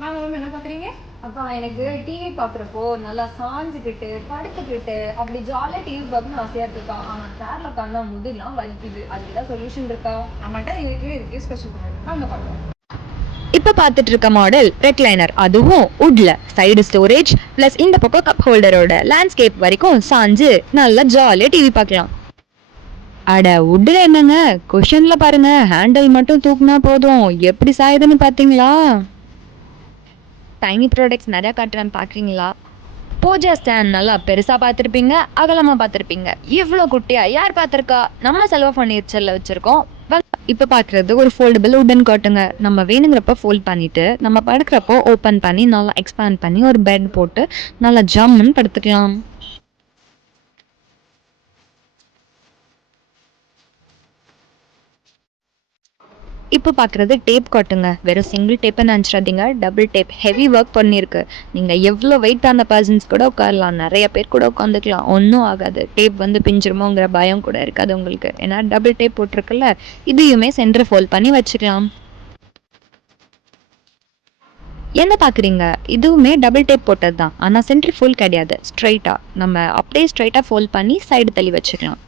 வாங்க மேம், என்ன பாக்குறீங்க? அப்பா எனக்கு டிவி பாக்குறப்போ நல்லா சாஞ்சுக்கிட்டு படுத்துக்கிட்டு அப்படி ஜாலியா டிவி பார்க்கணும்னு ஆசையா இருக்கா. ஆனா சேர்ல உட்காந்தா முதுகுலாம் வலிக்குது. அதுக்கு ஏதாவது சொல்யூஷன் இருக்கா? நம்மகிட்ட இருக்கு ஸ்பெஷல் வாங்க பார்க்கலாம். இப்ப பார்த்துட்டு இருக்க மாடல் ரெக்லைனர், அதுவும் வுட்ல சைடு ஸ்டோரேஜ் பிளஸ் இந்த பக்கம் கப் ஹோல்டரோட லேண்ட்ஸ்கேப் வரைக்கும் சாஞ்சு நல்லா ஜாலியா டிவி பார்க்கலாம். அட வுட்ல என்னங்க, குஷன்ல பாருங்க, ஹேண்டில் மட்டும் தூக்குனா போதும் எப்படி சாயுதுன்னு பாத்தீங்களா? டைனி ப்ராடக்ட்ஸ் நிறைய காட்டுறேன் பாக்குறீங்களா? போஜா ஸ்டாண்ட் நல்லா பெருசா பார்த்துருப்பீங்க, அகலமா பார்த்துருப்பீங்க. இவ்வளோ குட்டியா யார் பார்த்துருக்கா? நம்ம செல்வா ஃபர்னிச்சர்ல வச்சிருக்கோம். இப்ப பாக்குறது ஒரு ஃபோல்டபிள் உடன் காட்டுங்க. நம்ம வேணுங்கிறப்ப ஃபோல்ட் பண்ணிட்டு நம்ம படுக்கிறப்போ ஓப்பன் பண்ணி நல்லா எக்ஸ்பேண்ட் பண்ணி ஒரு பெட் போட்டு நல்லா ஜம்முன்னு படுத்துக்கலாம். இப்போ பார்க்குறது டேப் காட்டுங்க. வெறும் சிங்கிள் டேப்பை நினச்சிடாதீங்க, டபுள் டேப் ஹெவி ஒர்க் பண்ணியிருக்கு. நீங்கள் எவ்வளோ வெயிட்டான பர்சன்ஸ் கூட உட்காரலாம், நிறைய பேர் கூட உட்காந்துக்கலாம், ஒன்றும் ஆகாது. டேப் வந்து பிஞ்சிருமோங்கிற பயம் கூட இருக்காது உங்களுக்கு. ஏன்னா டபுள் டேப் போட்டிருக்குல்ல, இதையுமே சென்டர் ஃபோல்ட் பண்ணி வச்சுக்கலாம். என்ன பார்க்குறீங்க? இதுவுமே டபுள் டேப் போட்டது தான், ஆனால் சென்டர் ஃபோல்ட் கிடையாது. ஸ்ட்ரைட்டாக நம்ம அப்படியே ஸ்ட்ரைட்டாக ஃபோல்ட் பண்ணி சைடு தள்ளி வச்சுக்கலாம்.